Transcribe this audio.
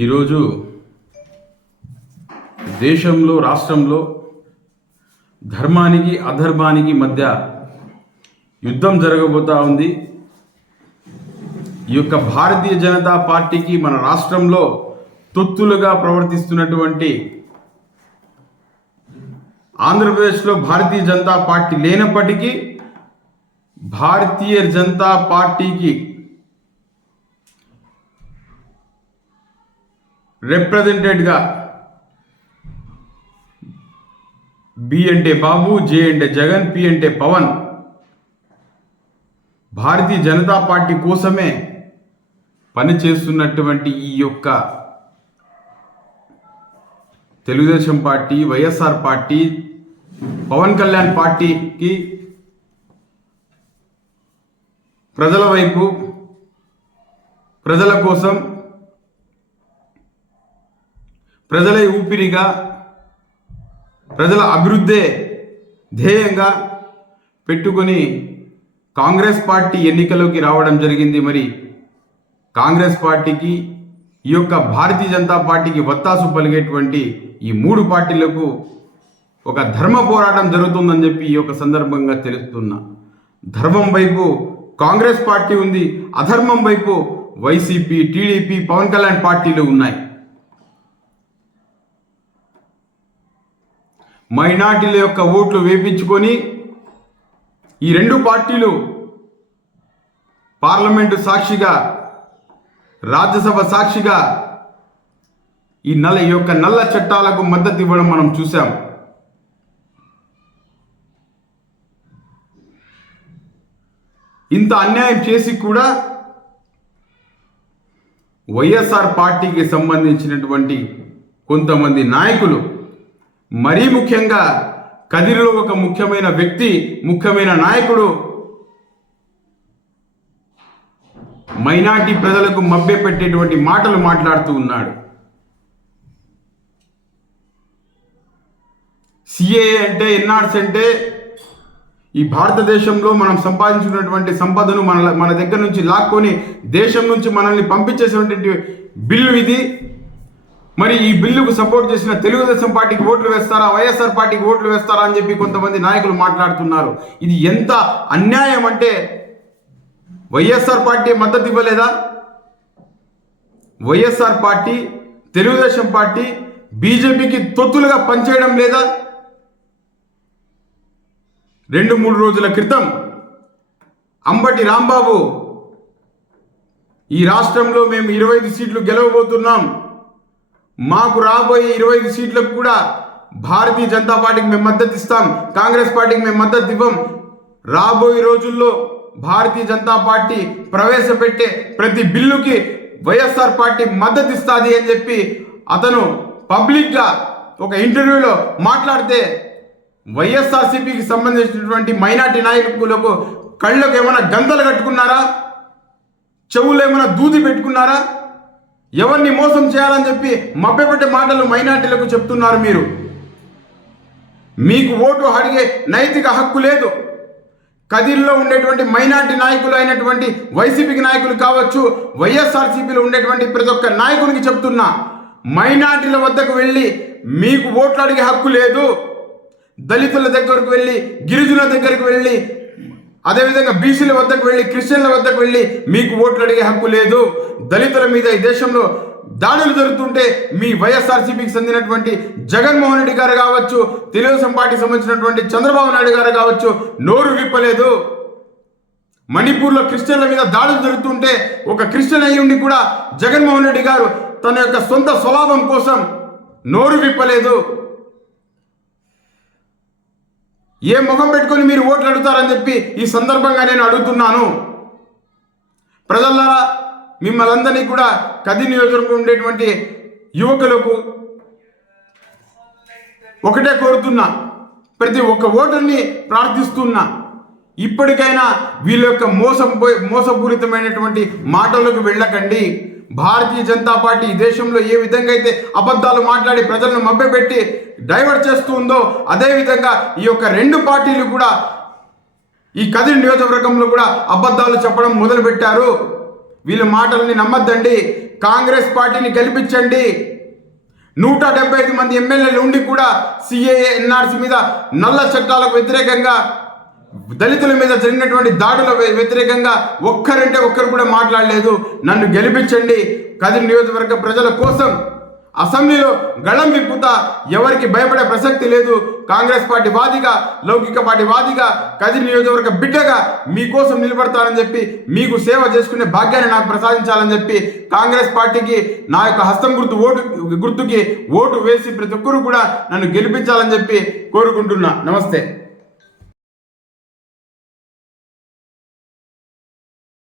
ఈరోజు దేశంలో రాష్ట్రంలో ధర్మానికి అధర్మానికి మధ్య యుద్ధం జరగబోతా ఉంది. ఈ యొక్క భారతీయ జనతా పార్టీకి మన రాష్ట్రంలో తొత్తులుగా ప్రవర్తిస్తున్నటువంటి ఆంధ్రప్రదేశ్లో భారతీయ జనతా పార్టీ లేనప్పటికీ భారతీయ జనతా పార్టీకి రిప్రజెంటెడ్గా బి అంటే బాబు జే అంటే జగన్ పి అంటే పవన్. భారతీయ జనతా పార్టీ కోసమే పనిచేస్తున్నటువంటి ఈ యొక్క Telugu Desam party YSR party Pawan Kalyan పార్టీకి ప్రజల వైపు ప్రజల కోసం ప్రజలే ఊపిరిగా ప్రజల అభివృద్ధే ధ్యేయంగా పెట్టుకొని కాంగ్రెస్ పార్టీ ఎన్నికలోకి రావడం జరిగింది మరి. కాంగ్రెస్ పార్టీకి ఈ యొక్క భారతీయ జనతా పార్టీకి వత్తాసు పలిగేటువంటి ఈ మూడు పార్టీలకు ఒక ధర్మ పోరాటం జరుగుతుందని చెప్పి ఈ యొక్క సందర్భంగా తెలుస్తున్నా. ధర్మం వైపు కాంగ్రెస్ పార్టీ ఉంది అధర్మం వైపు వైసీపీ టీడీపీ పవన్ కళ్యాణ్ పార్టీలు ఉన్నాయి. మైనార్టీల యొక్క ఓట్లు వేపించుకొని ఈ రెండు పార్టీలు పార్లమెంటు సాక్షిగా రాజ్యసభ సాక్షిగా ఈ నల్ల ఈ యొక్క నల్ల చట్టాలకు మద్దతు ఇవ్వడం మనం చూసాం ఇంత అన్యాయం చేసి కూడా వైఎస్ఆర్ పార్టీకి సంబంధించినటువంటి కొంతమంది నాయకులు మరీ ముఖ్యంగా కదిరిలో ఒక ముఖ్యమైన వ్యక్తి ముఖ్యమైన నాయకుడు మైనార్టీ ప్రజలకు మభ్యపెట్టేటువంటి మాటలు మాట్లాడుతూ ఉన్నాడు. సిఏఏ అంటే ఎన్ఆర్స్ అంటే ఈ భారతదేశంలో మనం సంపాదించుకున్నటువంటి సంపదను మన మన దగ్గర నుంచి లాక్కొని దేశం నుంచి మనల్ని పంపించేసినటువంటి బిల్లు ఇది. మరి ఈ బిల్లుకు సపోర్ట్ చేసిన తెలుగుదేశం పార్టీకి ఓట్లు వేస్తారా? వైఎస్ఆర్ పార్టీకి ఓట్లు వేస్తారా అని చెప్పి కొంతమంది నాయకులు మాట్లాడుతున్నారు. ఇది ఎంత అన్యాయం అంటే వైఎస్ఆర్ పార్టీ మద్దతు ఇవ్వలేదా? వైఎస్ఆర్ పార్టీ తెలుగుదేశం పార్టీ బీజేపీకి తొత్తులుగా పనిచేయడం లేదా? రెండు మూడు రోజుల క్రితం అంబటి రాంబాబు ఈ రాష్ట్రంలో మేము ఇరవై ఐదు సీట్లు గెలవబోతున్నాం. మాకు రాబోయే ఇరవై ఐదు సీట్లకు కూడా భారతీయ జనతా పార్టీకి మేము మద్దతు ఇస్తాం. కాంగ్రెస్ పార్టీకి మేము మద్దతు ఇవ్వం. రాబోయే రోజుల్లో భారతీయ జనతా పార్టీ ప్రవేశపెట్టే ప్రతి బిల్లుకి వైఎస్ఆర్ పార్టీ మద్దతు ఇస్తుంది అని చెప్పి అతను పబ్లిక్గా ఒక ఇంటర్వ్యూలో మాట్లాడితే వైఎస్ఆర్సీపీకి సంబంధించినటువంటి మైనార్టీ నాయకులకు కళ్ళకు ఏమైనా గంతలు కట్టుకున్నారా? చెవులు ఏమైనా దూది పెట్టుకున్నారా? ఎవరిని మోసం చేయాలని చెప్పి మభ్యపెట్టే మాటలు మైనార్టీలకు చెప్తున్నారు మీరు. మీకు ఓటు అడిగే నైతిక హక్కు లేదు. కదిర్లో ఉండేటువంటి మైనార్టీ నాయకులు అయినటువంటి వైసీపీకి నాయకులు కావచ్చు వైఎస్ఆర్సీపీలో ఉండేటువంటి ప్రతి ఒక్క నాయకునికి చెప్తున్నా మైనార్టీల వద్దకు వెళ్ళి మీకు ఓట్లు అడిగే హక్కు లేదు. దళితుల దగ్గరకు వెళ్ళి గిరిజనుల దగ్గరకు వెళ్ళి అదేవిధంగా బీసీల వద్దకు వెళ్ళి క్రిస్టియన్ల వద్దకు వెళ్ళి మీకు ఓట్లు అడిగే హక్కు లేదు. దళితుల మీద ఈ దేశంలో దాడులు జరుగుతుంటే మీ వైఎస్ఆర్సీపీకి చెందినటువంటి జగన్మోహన్ రెడ్డి గారు కావచ్చు తెలుగుదేశం పార్టీకి సంబంధించినటువంటి చంద్రబాబు నాయుడు గారు కావచ్చు నోరు విప్పలేదు. మణిపూర్లో క్రిస్టియన్ల మీద దాడులు జరుగుతుంటే ఒక క్రిస్టియన్ అయ్యుండి ఉండి కూడా జగన్మోహన్ రెడ్డి గారు తన యొక్క సొంత స్వభావం కోసం నోరు విప్పలేదు. ఏ ముఖం పెట్టుకొని మీరు ఓట్లు అడుగుతారని చెప్పి ఈ సందర్భంగా నేను అడుగుతున్నాను. ప్రజలారా మిమ్మల్ని అందరినీ కూడా కది నియోజకవర్గం ఉండేటువంటి యువకులకు ఒకటే కోరుతున్నా. ప్రతి ఒక్క ఓటర్ని ప్రార్థిస్తున్నా. ఇప్పటికైనా వీళ్ళ యొక్క మోసం మోసపూరితమైనటువంటి మాటలకు వెళ్ళకండి. భారతీయ జనతా పార్టీ ఈ దేశంలో ఏ విధంగా అయితే అబద్ధాలు మాట్లాడి ప్రజలను మభ్యపెట్టి డైవర్ట్ చేస్తూ ఉందో అదేవిధంగా ఈ యొక్క రెండు పార్టీలు కూడా ఈ కదిరి నియోజకవర్గంలో కూడా అబద్ధాలు చెప్పడం మొదలుపెట్టారు. వీళ్ళ మాటల్ని నమ్మద్దండి. కాంగ్రెస్ పార్టీని గెలిపించండి. నూట డెబ్బై ఐదు మంది ఎమ్మెల్యేలు ఉండి కూడా సిఏఏ ఎన్ఆర్సీ మీద నల్ల చట్టాలకు వ్యతిరేకంగా దళితుల మీద జరిగినటువంటి దాడుల వ్యతిరేకంగా ఒక్కరంటే ఒక్కరు కూడా మాట్లాడలేదు. నన్ను గెలిపించండి. కదిరి నియోజకవర్గ ప్రజల కోసం అసెంబ్లీలో గళం విప్పుతా ఎవరికి భయపడే ప్రసక్తి లేదు. కాంగ్రెస్ పార్టీ వాదిగా లౌకిక పార్టీ వాదిగా కదిరి నియోజకవర్గ బిడ్డగా మీకోసం నిలబడతానని చెప్పి మీకు సేవ చేసుకునే భాగ్యాన్ని నాకు ప్రసాదించాలని చెప్పి కాంగ్రెస్ పార్టీకి నా యొక్క హస్తం గుర్తు ఓటు గుర్తుకి ఓటు వేసి ప్రతి ఒక్కరు కూడా నన్ను గెలిపించాలని చెప్పి కోరుకుంటున్నా. నమస్తే.